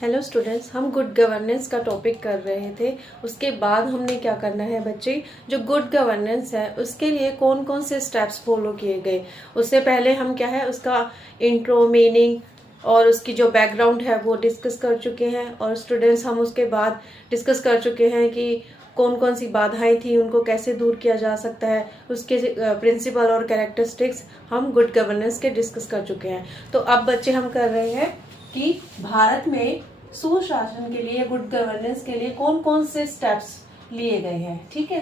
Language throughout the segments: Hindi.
हेलो स्टूडेंट्स, हम गुड गवर्नेंस का टॉपिक कर रहे थे। उसके बाद हमने क्या करना है बच्चे, जो गुड गवर्नेंस है उसके लिए कौन कौन से स्टेप्स फॉलो किए गए। उससे पहले हम क्या है उसका इंट्रो, मीनिंग और उसकी जो बैकग्राउंड है वो डिस्कस कर चुके हैं। और स्टूडेंट्स हम उसके बाद डिस्कस कर चुके हैं कि कौन कौन सी बाधाएं थी, उनको कैसे दूर किया जा सकता है, उसके प्रिंसिपल और कैरेक्टरिस्टिक्स हम गुड गवर्नेंस के डिस्कस कर चुके हैं। तो अब बच्चे हम कर रहे हैं कि भारत में सुशासन के लिए, गुड गवर्नेंस के लिए कौन कौन से स्टेप्स लिए गए हैं। ठीक है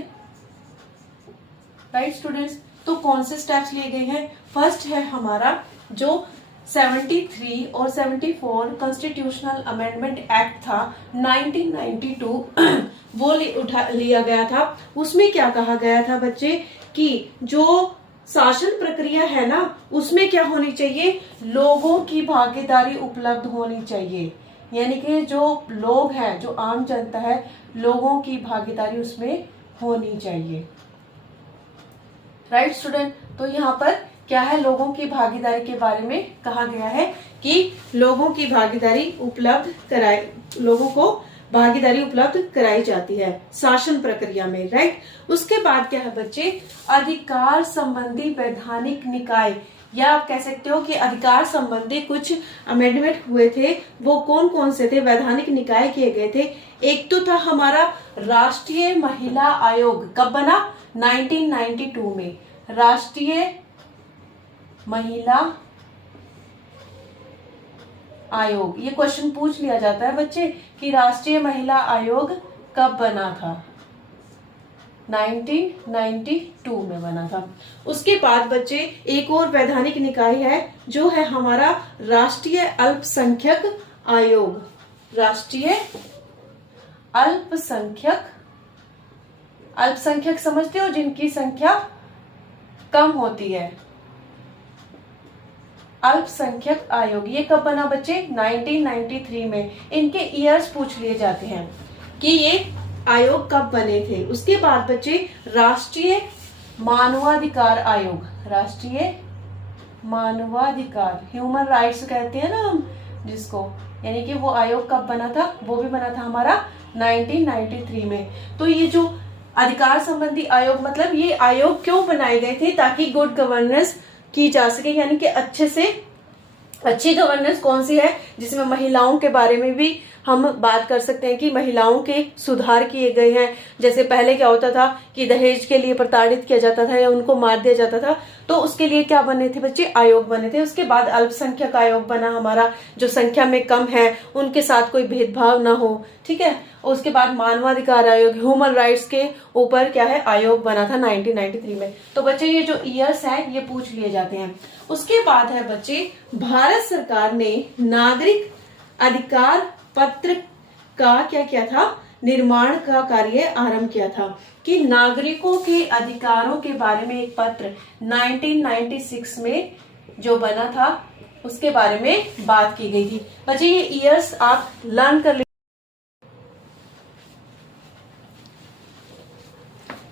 राइट स्टूडेंट्स, तो कौन से स्टेप्स लिए गए हैं। फर्स्ट है हमारा जो 73 और 74 कॉन्स्टिट्यूशनल अमेंडमेंट एक्ट था 1992 वो लिया गया था। उसमें क्या कहा गया था बच्चे कि जो शासन प्रक्रिया है ना उसमें क्या होनी चाहिए, लोगों की भागीदारी उपलब्ध होनी चाहिए। यानी कि जो लोग हैं, जो आम जनता है, लोगों की भागीदारी उसमें होनी चाहिए। राइट स्टूडेंट, तो यहाँ पर क्या है, लोगों की भागीदारी के बारे में कहा गया है कि लोगों की भागीदारी उपलब्ध कराए, लोगों को भागीदारी उपलब्ध कराई जाती है शासन प्रक्रिया में। राइट, उसके बाद क्या है बच्चे, अधिकार संबंधी वैधानिक निकाय, या आप कह सकते हो कि अधिकार संबंधी कुछ अमेंडमेंट हुए थे। वो कौन कौन से थे, वैधानिक निकाय किए गए थे। एक तो था हमारा राष्ट्रीय महिला आयोग, कब बना, 1992 में। राष्ट्रीय महिला आयोग, ये क्वेश्चन पूछ लिया जाता है बच्चे कि राष्ट्रीय महिला आयोग कब बना था, 1992 में बना था। उसके बाद बच्चे एक और वैधानिक निकाय है जो है हमारा राष्ट्रीय अल्पसंख्यक आयोग। राष्ट्रीय अल्पसंख्यक, अल्पसंख्यक समझते हो, जिनकी संख्या कम होती है। अल्पसंख्यक आयोग ये कब बना बच्चे, 1993 में। इनके ईयर्स पूछ लिए जाते हैं कि ये आयोग कब बने थे। उसके बाद बच्चे राष्ट्रीय मानवाधिकार आयोग, राष्ट्रीय मानवाधिकार, ह्यूमन राइट्स कहते हैं ना हम जिसको, यानी कि वो आयोग कब बना था, वो भी बना था हमारा 1993 में। तो ये जो अधिकार संबंधी आयोग, मतलब ये आयोग क्यों बनाए गए थे, ताकि गुड गवर्नेंस की जा सके। यानी कि अच्छे से अच्छी गवर्नेंस कौन सी है, जिसमें महिलाओं के बारे में भी हम बात कर सकते हैं कि महिलाओं के सुधार किए गए हैं। जैसे पहले क्या होता था कि दहेज के लिए प्रताड़ित किया जाता था या उनको मार दिया जाता था, तो उसके लिए क्या बने थे बच्चे, आयोग बने थे। उसके बाद अल्पसंख्यक आयोग बना हमारा, जो संख्या में कम है उनके साथ कोई भेदभाव ना हो। ठीक है, उसके बाद मानवाधिकार आयोग, ह्यूमन राइट्स के ऊपर क्या है आयोग बना था 1993 में। तो बच्चे ये जो ईयर्स हैं ये पूछ लिए जाते हैं। उसके बाद है बच्चे, भारत सरकार ने नागरिक अधिकार पत्र का क्या किया था, निर्माण का कार्य आरंभ किया था कि नागरिकों के अधिकारों के बारे में एक पत्र 1996 में जो बना था उसके बारे में बात की गई थी। बच्चे ये ईयर्स आप लर्न कर ले।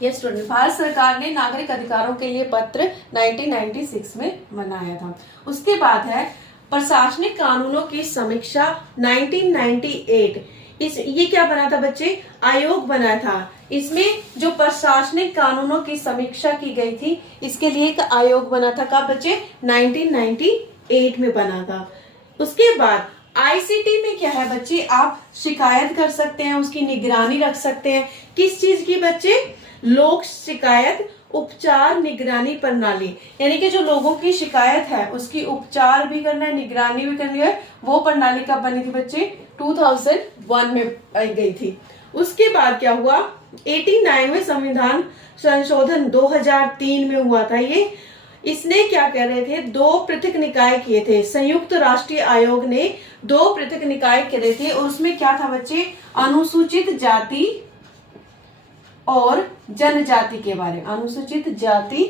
ये स्टूडेंट, भारत सरकार ने नागरिक अधिकारों के लिए पत्र 1996 में बनाया था। उसके बाद है प्रशासनिक कानूनों की समीक्षा 1998। ये क्या बना था बच्चे, आयोग बना था। इसमें जो प्रशासनिक कानूनों की समीक्षा की गई थी, इसके लिए एक आयोग बना था। कब बच्चे, 1998 में बना था। उसके बाद आईसीटी में क्या है बच्चे, आप शिकायत कर सकते हैं, उसकी निगरानी रख सकते हैं। किस चीज की बच्चे, लोक शिकायत उपचार निगरानी प्रणाली, यानी कि जो लोगों की शिकायत है उसकी उपचार भी करना है, निगरानी भी करनी है। वो प्रणाली कब बनी थी बच्चे, 2001 में आई गई थी। उसके बाद क्या हुआ, 89वें संविधान संशोधन 2003 में हुआ था ये। इसने क्या कह रहे थे, दो पृथक निकाय किए थे। संयुक्त राष्ट्रीय आयोग ने दो पृथक निकाय करे थे और उसमें क्या था बच्चे, अनुसूचित जाति और जनजाति के बारे में, अनुसूचित जाति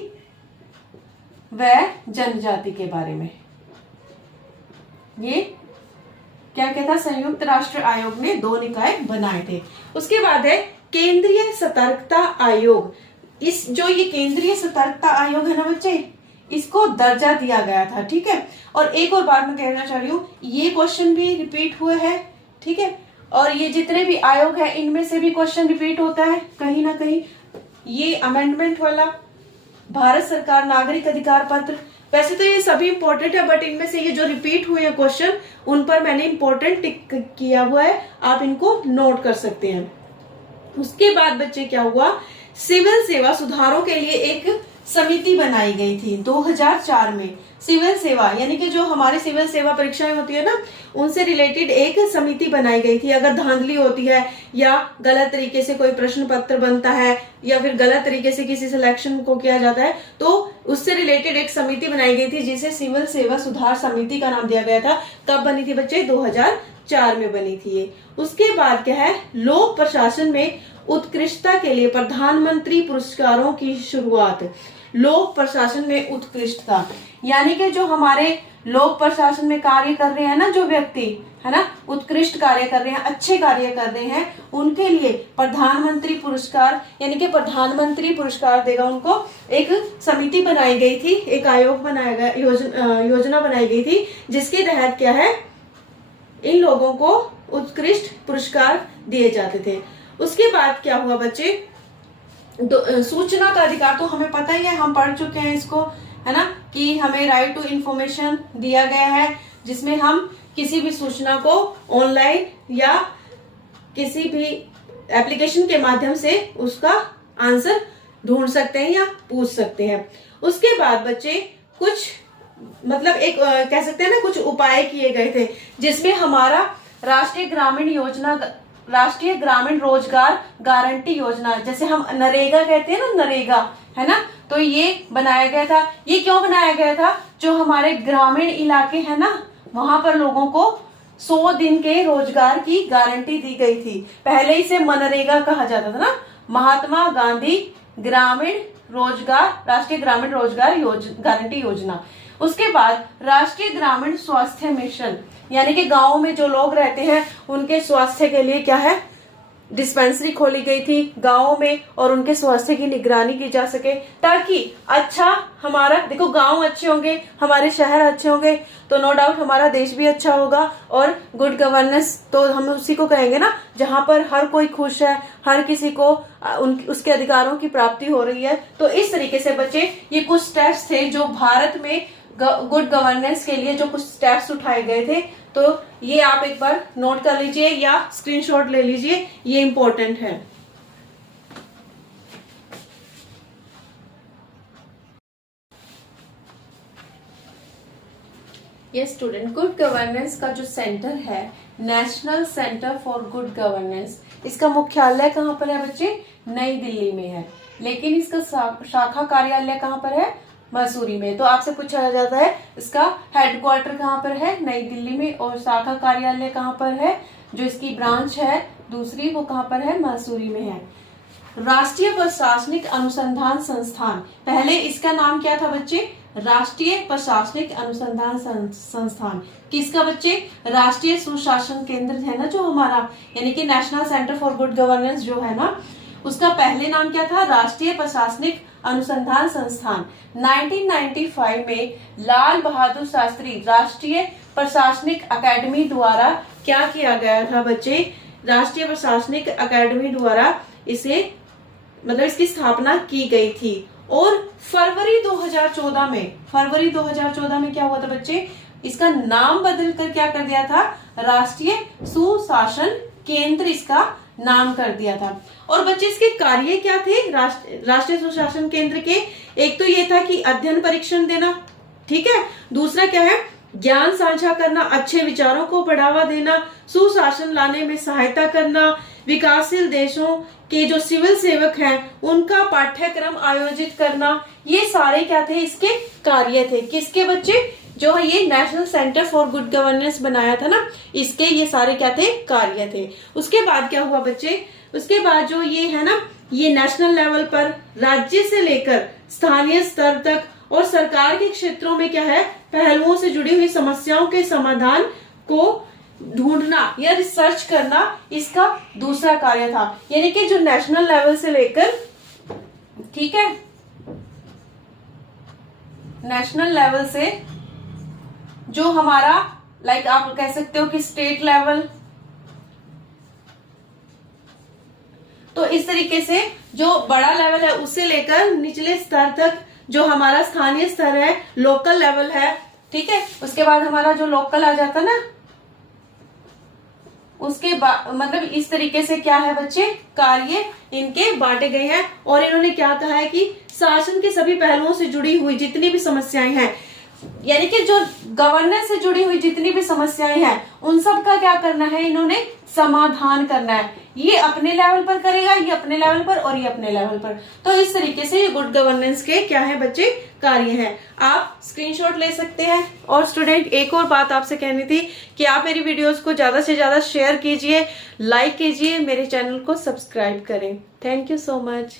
व जनजाति के बारे में। ये क्या कहता, संयुक्त राष्ट्र आयोग ने दो निकाय बनाए थे। उसके बाद है केंद्रीय सतर्कता आयोग। इस जो ये केंद्रीय सतर्कता आयोग है ना बच्चे, इसको दर्जा दिया गया था। ठीक है, और एक और बात मैं कहना चाह रही हूँ, ये क्वेश्चन भी रिपीट हुए है ठीक है। और ये जितने भी आयोग है इनमें से भी क्वेश्चन रिपीट होता है कहीं ना कहीं। ये अमेंडमेंट वाला, भारत सरकार नागरिक अधिकार पत्र, वैसे तो ये सभी इंपॉर्टेंट है, बट इनमें से ये जो रिपीट हुए हैं क्वेश्चन उन पर मैंने इंपॉर्टेंट टिक किया हुआ है, आप इनको नोट कर सकते हैं। उसके बाद बच्चे क्या हुआ, सिविल सेवा सुधारों के लिए एक समिति बनाई गई थी 2004 में। सिविल सेवा यानी कि जो हमारी सिविल सेवा परीक्षाएं होती है ना, उनसे रिलेटेड एक समिति बनाई गई थी। अगर धांधली होती है या गलत तरीके से कोई प्रश्न पत्र बनता है या फिर गलत तरीके से किसी सिलेक्शन को किया जाता है तो उससे रिलेटेड एक समिति बनाई गई थी जिसे सिविल सेवा सुधार समिति का नाम दिया गया था। कब बनी थी बच्चे, 2004 में बनी थी ये। उसके बाद क्या है, लोक प्रशासन में उत्कृष्टता के लिए प्रधानमंत्री पुरस्कारों की शुरुआत। लोक प्रशासन में उत्कृष्टता यानी कि जो हमारे लोक प्रशासन में कार्य कर रहे हैं ना, जो व्यक्ति है ना उत्कृष्ट कार्य कर रहे हैं, अच्छे कार्य कर रहे हैं, उनके लिए प्रधानमंत्री पुरस्कार यानी कि प्रधानमंत्री पुरस्कार देगा उनको। एक समिति बनाई गई थी, एक आयोग बनाया गया, योजना बनाई गई थी जिसके तहत क्या है, इन लोगों को उत्कृष्ट पुरस्कार दिए जाते थे। उसके बाद क्या हुआ बच्चे, सूचना का अधिकार तो हमें पता ही है, हम पढ़ चुके हैं इसको, है ना, कि हमें राइट टू इंफॉर्मेशन दिया गया है जिसमें हम किसी भी सूचना को ऑनलाइन या किसी भी एप्लीकेशन के माध्यम से उसका आंसर ढूंढ सकते हैं या पूछ सकते हैं। उसके बाद बच्चे कुछ मतलब एक कह सकते हैं ना कुछ उपाय किए गए थे जिसमें हमारा राष्ट्रीय ग्रामीण रोजगार गारंटी योजना, जैसे हम नरेगा कहते हैं ना, नरेगा है ना, तो ये बनाया गया था। ये क्यों बनाया गया था, जो हमारे ग्रामीण इलाके हैं ना वहां पर लोगों को 100 दिन के रोजगार की गारंटी दी गई थी। पहले इसे मनरेगा कहा जाता था ना, महात्मा गांधी ग्रामीण रोजगार, राष्ट्रीय ग्रामीण रोजगार गारंटी योजना। उसके बाद राष्ट्रीय ग्रामीण स्वास्थ्य मिशन यानी कि गांव में जो लोग रहते हैं उनके स्वास्थ्य के लिए क्या है, डिस्पेंसरी खोली गई थी गांवों में और उनके स्वास्थ्य की निगरानी की जा सके, ताकि अच्छा हमारा देखो गांव अच्छे होंगे, हमारे शहर अच्छे होंगे तो नो डाउट हमारा देश भी अच्छा होगा। और गुड गवर्नेंस तो हम उसी को कहेंगे ना जहां पर हर कोई खुश है, हर किसी को उसके अधिकारों की प्राप्ति हो रही है। तो इस तरीके से बच्चे ये कुछ स्टेप्स थे जो भारत में गुड गवर्नेंस के लिए जो कुछ स्टेप्स उठाए गए थे। तो ये आप एक बार नोट कर लीजिए या स्क्रीनशॉट ले लीजिए, ये इंपॉर्टेंट है। ये स्टूडेंट, गुड गवर्नेंस का जो सेंटर है national centre for good governance, इसका मुख्यालय कहाँ पर है बच्चे, नई दिल्ली में है, लेकिन इसका शाखा कार्यालय कहाँ पर है, मसूरी में। तो आपसे पूछा जाता है इसका हेडक्वार्टर कहाँ पर है, नई दिल्ली में, और शाखा कार्यालय कहाँ पर है, जो इसकी ब्रांच है दूसरी वो कहाँ पर है, मसूरी में है। राष्ट्रीय प्रशासनिक अनुसंधान संस्थान, पहले इसका नाम क्या था बच्चे, राष्ट्रीय प्रशासनिक अनुसंधान संस्थान। किसका बच्चे, राष्ट्रीय सुशासन केंद्र है ना जो हमारा, यानी कि national centre for good governance जो है ना, उसका पहले नाम क्या था, राष्ट्रीय प्रशासनिक अनुसंधान संस्थान। 1995 में लाल बहादुर शास्त्री राष्ट्रीय प्रशासनिक अकादमी द्वारा क्या किया गया था बच्चे, राष्ट्रीय प्रशासनिक अकादमी द्वारा इसे मतलब इसकी स्थापना की गई थी। और फरवरी 2014 में क्या हुआ था बच्चे, इसका नाम बदलकर क्या कर दिया था, राष्ट्रीय सुशासन केंद्र इसका नाम कर दिया था। और बच्चे इसके कार्य क्या थे राष्ट्रीय सुशासन केंद्र के, एक तो ये था कि अध्ययन परीक्षण देना, ठीक है, दूसरा क्या है, ज्ञान साझा करना, अच्छे विचारों को बढ़ावा देना, सुशासन लाने में सहायता करना, विकासशील देशों के जो सिविल सेवक हैं उनका पाठ्यक्रम आयोजित करना, ये सारे क्या थे इसके कार्य थे। किसके बच्चे, जो ये national centre for good governance बनाया था ना, इसके ये सारे क्या थे, कार्य थे। उसके बाद क्या हुआ बच्चे, उसके बाद जो ये है ना, ये नेशनल लेवल पर राज्य से लेकर स्थानीय स्तर तक और सरकार के क्षेत्रों में क्या है, पहलुओं से जुड़ी हुई समस्याओं के समाधान को ढूंढना या रिसर्च करना इसका दूसरा कार्य था। यानी कि जो नेशनल लेवल से लेकर, ठीक है, नेशनल लेवल से जो हमारा लाइक आप कह सकते हो कि स्टेट लेवल, तो इस तरीके से जो बड़ा लेवल है उससे लेकर निचले स्तर तक जो हमारा स्थानीय स्तर है, लोकल लेवल है, ठीक है, उसके बाद हमारा जो लोकल आ जाता ना, उसके बाद मतलब इस तरीके से क्या है बच्चे, कार्य इनके बांटे गए हैं। और इन्होंने क्या कहा है कि शासन के सभी पहलुओं से जुड़ी हुई जितनी भी समस्याएं हैं, यानी कि जो गवर्नेंस से जुड़ी हुई जितनी भी समस्याएं हैं उन सब का क्या करना है, इन्होंने समाधान करना है। ये अपने लेवल पर करेगा, ये अपने लेवल पर और ये अपने लेवल पर। तो इस तरीके से ये गुड गवर्नेंस के क्या है बच्चे, कार्य हैं। आप स्क्रीनशॉट ले सकते हैं। और स्टूडेंट, एक और बात आपसे कहनी थी कि आप मेरी वीडियोस को ज्यादा से ज्यादा शेयर कीजिए, लाइक कीजिए, मेरे चैनल को सब्सक्राइब करें। Thank you so much.